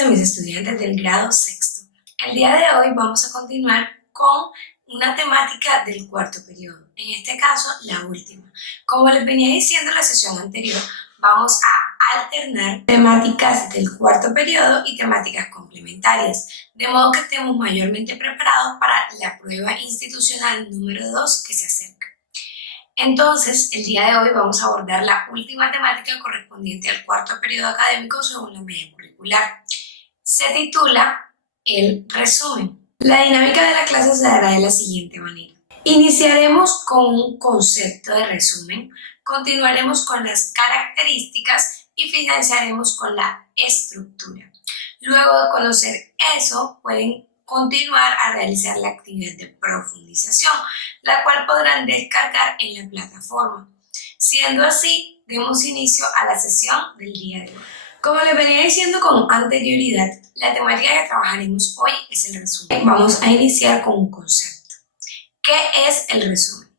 días a mis estudiantes del grado sexto. El día de hoy vamos a continuar con una temática del cuarto periodo, en este caso la última. Como les venía diciendo en la sesión anterior, vamos a alternar temáticas del cuarto periodo y temáticas complementarias, de modo que estemos mayormente preparados para la prueba institucional número 2 que se acerca. Entonces, el día de hoy vamos a abordar la última temática correspondiente al cuarto periodo académico según la media curricular. Se titula el resumen. La dinámica de la clase se dará de la siguiente manera. Iniciaremos con un concepto de resumen, continuaremos con las características y finalizaremos con la estructura. Luego de conocer eso, pueden continuar a realizar la actividad de profundización, la cual podrán descargar en la plataforma. Siendo así, demos inicio a la sesión del día de hoy. Como les venía diciendo con anterioridad, la temática que trabajaremos hoy es el resumen. Vamos a iniciar con un concepto. ¿Qué es el resumen?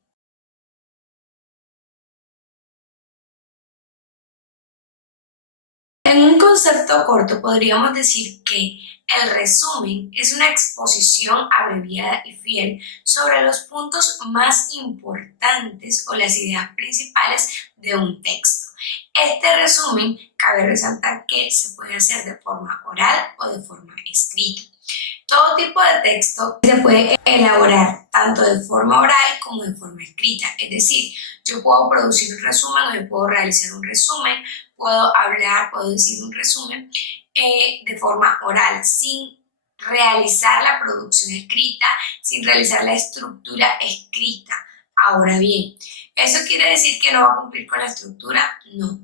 En un concepto corto podríamos decir que el resumen es una exposición abreviada y fiel sobre los puntos más importantes o las ideas principales de un texto. Este resumen cabe resaltar que se puede hacer de forma oral o de forma escrita. Todo tipo de texto se puede elaborar tanto de forma oral como de forma escrita. Es decir, yo puedo producir un resumen o yo puedo realizar un resumen, puedo hablar, puedo decir un resumen de forma oral, sin realizar la producción escrita, sin realizar la estructura escrita. Ahora bien, ¿eso quiere decir que no va a cumplir con la estructura? No.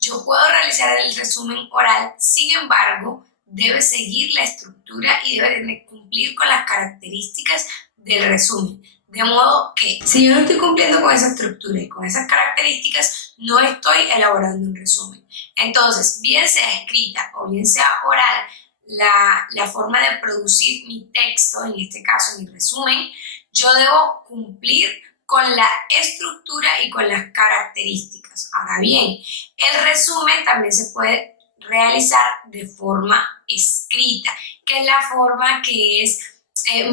Yo puedo realizar el resumen oral, sin embargo, debe seguir la estructura y debe cumplir con las características del resumen. De modo que, si yo no estoy cumpliendo con esa estructura y con esas características, no estoy elaborando un resumen. Entonces, bien sea escrita o bien sea oral, la forma de producir mi texto, en este caso mi resumen, yo debo cumplir con la estructura y con las características. Ahora bien, el resumen también se puede realizar de forma escrita, que es la forma que es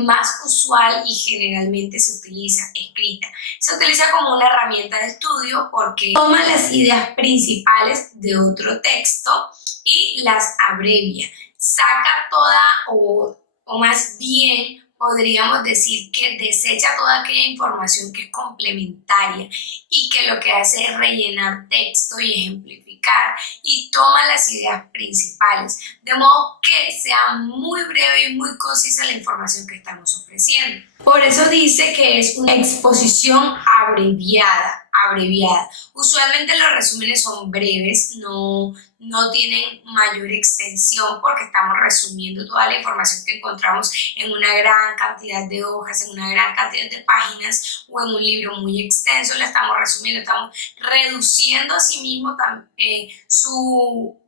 más usual y generalmente se utiliza escrita. Se utiliza como una herramienta de estudio porque toma las ideas principales de otro texto y las abrevia. Saca toda o más bien podríamos decir que desecha toda aquella información que es complementaria y que lo que hace es rellenar texto y ejemplificar y toma las ideas principales, de modo que sea muy breve y muy concisa la información que estamos ofreciendo. Por eso dice que es una exposición abreviada. Usualmente los resúmenes son breves, no tienen mayor extensión porque estamos resumiendo toda la información que encontramos en una gran cantidad de hojas, en una gran cantidad de páginas o en un libro muy extenso. La estamos resumiendo, estamos reduciendo a sí mismo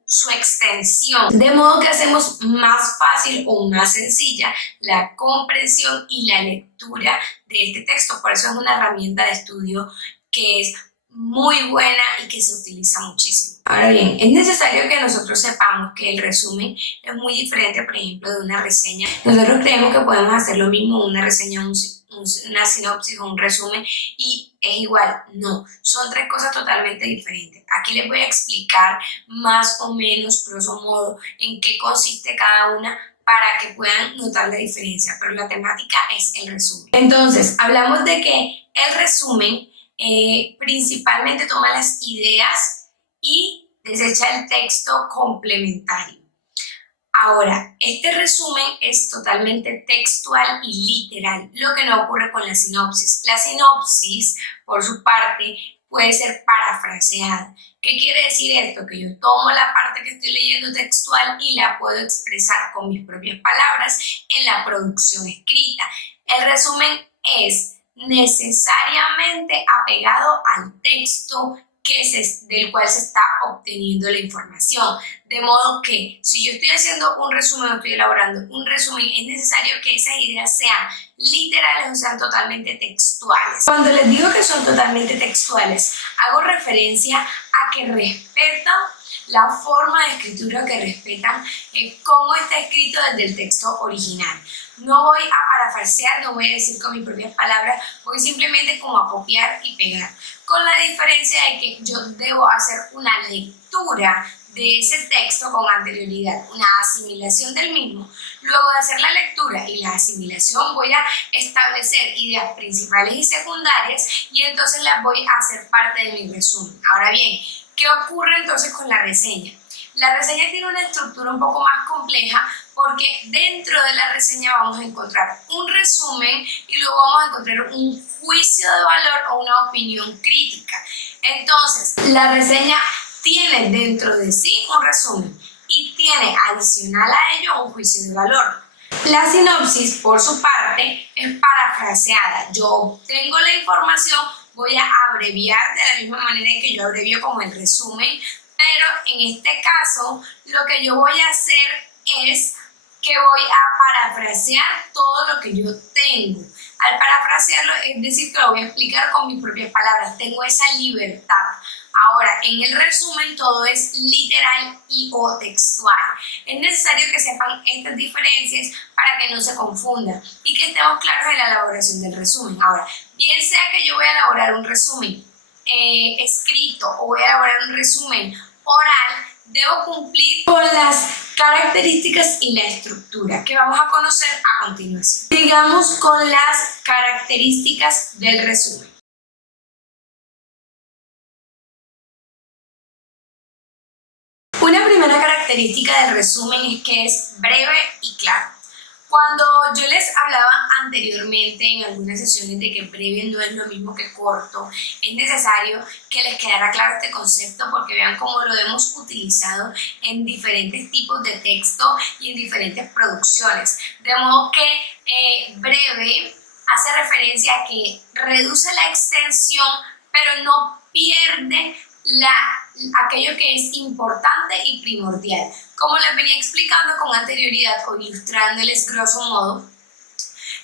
su extensión, de modo que hacemos más fácil o más sencilla la comprensión y la lectura de este texto. Por eso es una herramienta de estudio que es muy buena y que se utiliza muchísimo. Ahora bien, es necesario que nosotros sepamos que el resumen es muy diferente, por ejemplo, de una reseña. Nosotros creemos que podemos hacer lo mismo, una reseña, una sinopsis o un resumen, y es igual. No, son tres cosas totalmente diferentes. Aquí les voy a explicar más o menos, grosso modo, en qué consiste cada una para que puedan notar la diferencia, pero la temática es el resumen. Entonces, hablamos de que el resumen principalmente toma las ideas y desecha el texto complementario. Ahora, este resumen es totalmente textual y literal, lo que no ocurre con la sinopsis. La sinopsis, por su parte, puede ser parafraseada. ¿Qué quiere decir esto? Que yo tomo la parte que estoy leyendo textual y la puedo expresar con mis propias palabras en la producción escrita. El resumen es necesariamente apegado al texto del cual se está obteniendo la información. De modo que si yo estoy haciendo un resumen o estoy elaborando un resumen, es necesario que esas ideas sean literales o sean totalmente textuales. Cuando les digo que son totalmente textuales, hago referencia a que respetan la forma de escritura que respetan cómo está escrito desde el texto original. No voy a parafrasear, no voy a decir con mis propias palabras, voy simplemente como a copiar y pegar, con la diferencia de que yo debo hacer una lectura de ese texto con anterioridad, una asimilación del mismo. Luego de hacer la lectura y la asimilación voy a establecer ideas principales y secundarias y entonces las voy a hacer parte de mi resumen. Ahora bien, ¿qué ocurre entonces con la reseña? La reseña tiene una estructura un poco más compleja porque dentro de la reseña vamos a encontrar un resumen y luego vamos a encontrar un juicio de valor o una opinión crítica. Entonces, la reseña tiene dentro de sí un resumen y tiene adicional a ello un juicio de valor. La sinopsis, por su parte, es parafraseada. Yo obtengo la información, voy a abreviar de la misma manera que yo abrevio como el resumen, pero en este caso lo que yo voy a hacer es que voy a parafrasear todo lo que yo tengo. Al parafrasearlo, es decir, que lo voy a explicar con mis propias palabras, tengo esa libertad. Ahora, en el resumen todo es literal y o textual. Es necesario que sepan estas diferencias para que no se confundan y que estemos claros en la elaboración del resumen. Ahora, bien sea que yo voy a elaborar un resumen escrito o voy a elaborar un resumen oral, debo cumplir con las características y la estructura que vamos a conocer a continuación. Sigamos con las características del resumen. Una primera característica del resumen es que es breve y claro. Cuando yo les hablaba anteriormente en algunas sesiones de que breve no es lo mismo que corto, es necesario que les quedara claro este concepto porque vean cómo lo hemos utilizado en diferentes tipos de texto y en diferentes producciones. De modo que breve hace referencia a que reduce la extensión, pero no pierde aquello que es importante y primordial. Como les venía explicando con anterioridad o ilustrándoles grosso modo,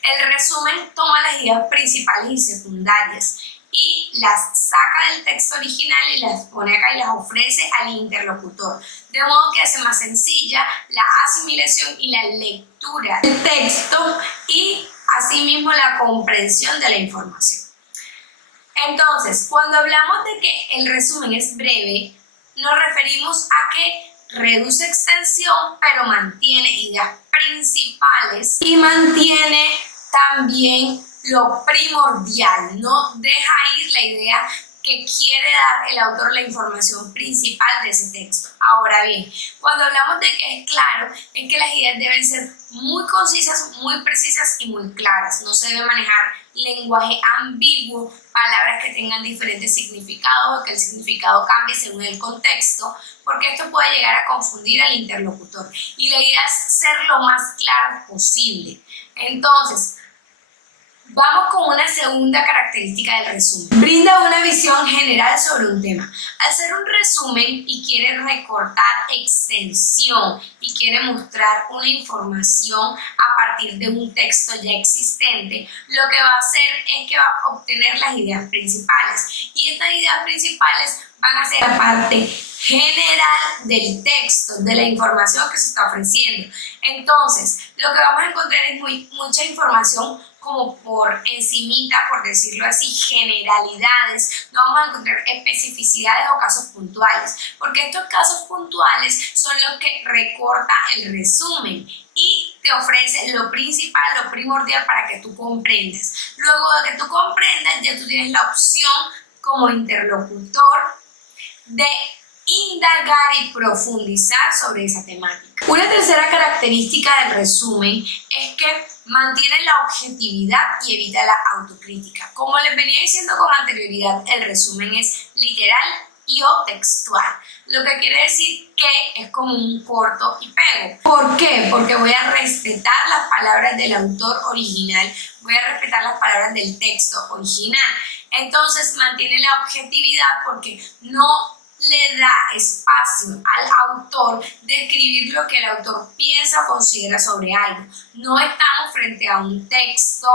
el resumen toma las ideas principales y secundarias y las saca del texto original y las pone acá y las ofrece al interlocutor, de modo que hace más sencilla la asimilación y la lectura del texto y asimismo la comprensión de la información. Entonces, cuando hablamos de que el resumen es breve, nos referimos a que reduce extensión, pero mantiene ideas principales y mantiene también lo primordial, no deja ir la idea que quiere dar el autor, la información principal de ese texto. Ahora bien, cuando hablamos de que es claro, es que las ideas deben ser muy concisas, muy precisas y muy claras. No se debe manejar lenguaje ambiguo, palabras que tengan diferentes significados o que el significado cambie según el contexto, porque esto puede llegar a confundir al interlocutor. Y la idea es ser lo más claro posible. Entonces, vamos con una segunda característica del resumen. Brinda una visión general sobre un tema. Al ser un resumen y quiere recortar extensión y quiere mostrar una información a partir de un texto ya existente, lo que va a hacer es que va a obtener las ideas principales. Y estas ideas principales van a ser la parte general del texto, de la información que se está ofreciendo. Entonces, lo que vamos a encontrar es mucha información como por encimita, por decirlo así, generalidades. No vamos a encontrar especificidades o casos puntuales, porque estos casos puntuales son los que recorta el resumen y te ofrece lo principal, lo primordial para que tú comprendas. Luego de que tú comprendas, ya tú tienes la opción como interlocutor de indagar y profundizar sobre esa temática. Una tercera característica del resumen es que mantiene la objetividad y evita la autocrítica. Como les venía diciendo con anterioridad, el resumen es literal y o textual, lo que quiere decir que es como un corto y pego. ¿Por qué? Porque voy a respetar las palabras del autor original, voy a respetar las palabras del texto original. Entonces mantiene la objetividad porque no le da espacio al autor de escribir lo que el autor piensa o considera sobre algo. No estamos frente a un texto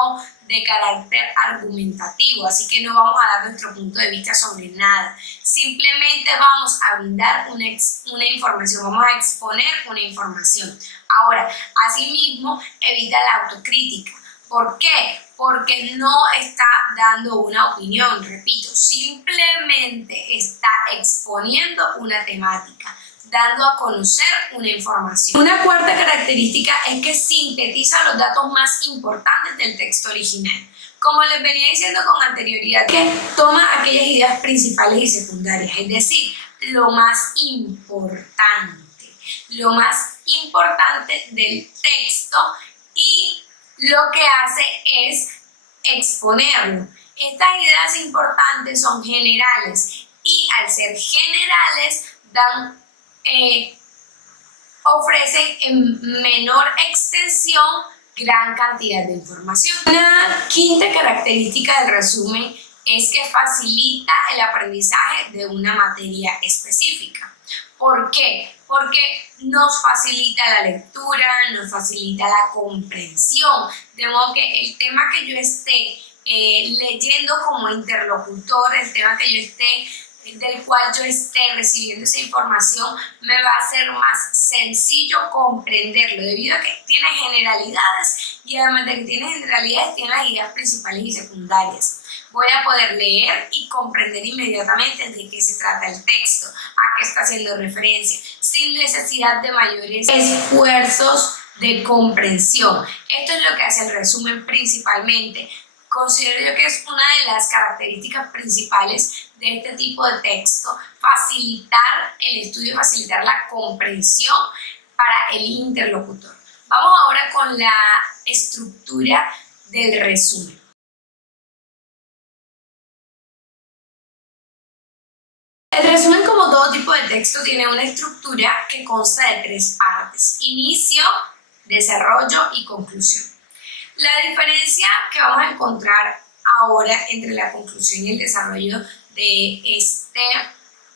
de carácter argumentativo, así que no vamos a dar nuestro punto de vista sobre nada. Simplemente te vamos a brindar una información, vamos a exponer una información. Ahora, asimismo, evita la autocrítica. ¿Por qué? Porque no está dando una opinión, repito, simplemente está exponiendo una temática, dando a conocer una información. Una cuarta característica es que sintetiza los datos más importantes del texto original. Como les venía diciendo con anterioridad, que toma aquellas ideas principales y secundarias, es decir, lo más importante del texto, y lo que hace es exponerlo. Estas ideas importantes son generales y al ser generales ofrecen en menor extensión gran cantidad de información. Una quinta característica del resumen es que facilita el aprendizaje de una materia específica. ¿Por qué? Porque nos facilita la lectura, nos facilita la comprensión, de modo que el tema que yo esté leyendo como interlocutor, el tema que yo esté del cual yo esté recibiendo esa información, me va a ser más sencillo comprenderlo, debido a que tiene generalidades, y además de que tiene generalidades, tiene las ideas principales y secundarias. Voy a poder leer y comprender inmediatamente de qué se trata el texto, a qué está haciendo referencia, sin necesidad de mayores esfuerzos de comprensión. Esto es lo que hace el resumen principalmente. Considero yo que es una de las características principales de este tipo de texto: facilitar el estudio, facilitar la comprensión para el interlocutor. Vamos ahora con la estructura del resumen. El resumen, como todo tipo de texto, tiene una estructura que consta de 3 partes: inicio, desarrollo y conclusión. La diferencia que vamos a encontrar ahora entre la conclusión y el desarrollo de este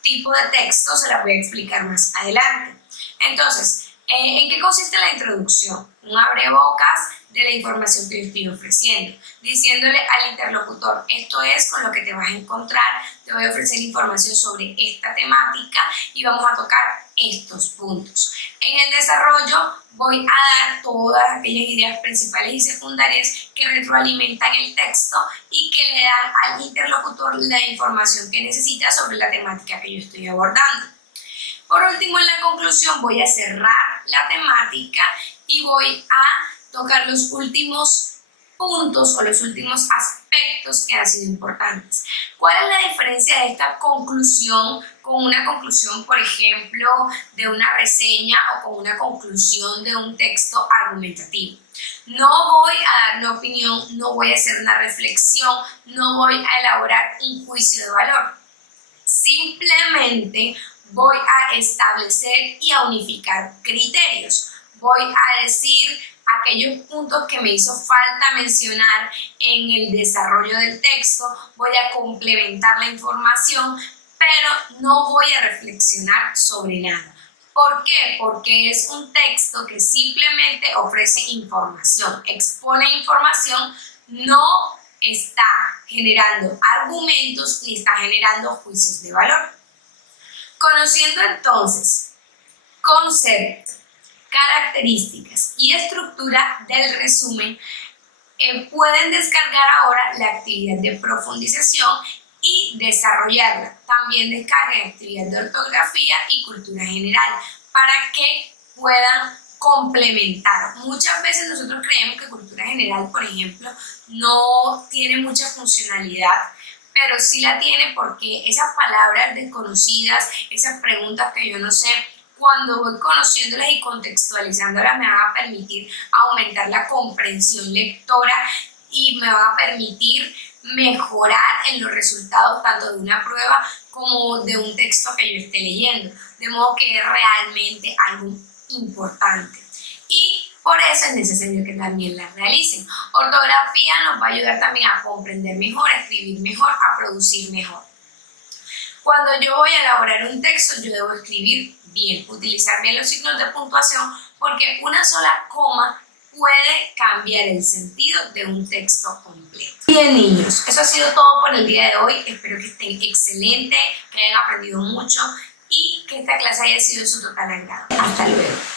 tipo de texto se la voy a explicar más adelante. Entonces, ¿en qué consiste la introducción? Un abrebocas de la información que yo estoy ofreciendo, diciéndole al interlocutor: esto es con lo que te vas a encontrar, te voy a ofrecer información sobre esta temática y vamos a tocar estos puntos. En el desarrollo voy a dar todas aquellas ideas principales y secundarias que retroalimentan el texto y que le dan al interlocutor la información que necesita sobre la temática que yo estoy abordando. Por último, en la conclusión voy a cerrar la temática y voy a tocar los últimos puntos o los últimos aspectos que han sido importantes. ¿Cuál es la diferencia de esta conclusión con una conclusión, por ejemplo, de una reseña o con una conclusión de un texto argumentativo? No voy a dar una opinión, no voy a hacer una reflexión, no voy a elaborar un juicio de valor. Simplemente voy a establecer y a unificar criterios. Voy a decir aquellos puntos que me hizo falta mencionar en el desarrollo del texto, voy a complementar la información, pero no voy a reflexionar sobre nada. ¿Por qué? Porque es un texto que simplemente ofrece información, expone información, no está generando argumentos ni está generando juicios de valor. Conociendo entonces conceptos, características y estructura del resumen, pueden descargar ahora la actividad de profundización y desarrollarla. También descarguen actividad de ortografía y cultura general para que puedan complementar. Muchas veces nosotros creemos que cultura general, por ejemplo, no tiene mucha funcionalidad, pero sí la tiene, porque esas palabras desconocidas, esas preguntas que yo no sé, cuando voy conociéndolas y contextualizándolas, me van a permitir aumentar la comprensión lectora y me van a permitir mejorar en los resultados tanto de una prueba como de un texto que yo esté leyendo, de modo que es realmente algo importante. Y por eso es necesario que también la realicen. Ortografía nos va a ayudar también a comprender mejor, a escribir mejor, a producir mejor. Cuando yo voy a elaborar un texto, yo debo escribir bien, utilizar bien los signos de puntuación, porque una sola coma puede cambiar el sentido de un texto completo. Bien, niños, eso ha sido todo por el día de hoy. Espero que estén excelentes, que hayan aprendido mucho y que esta clase haya sido de su total agrado. Hasta luego.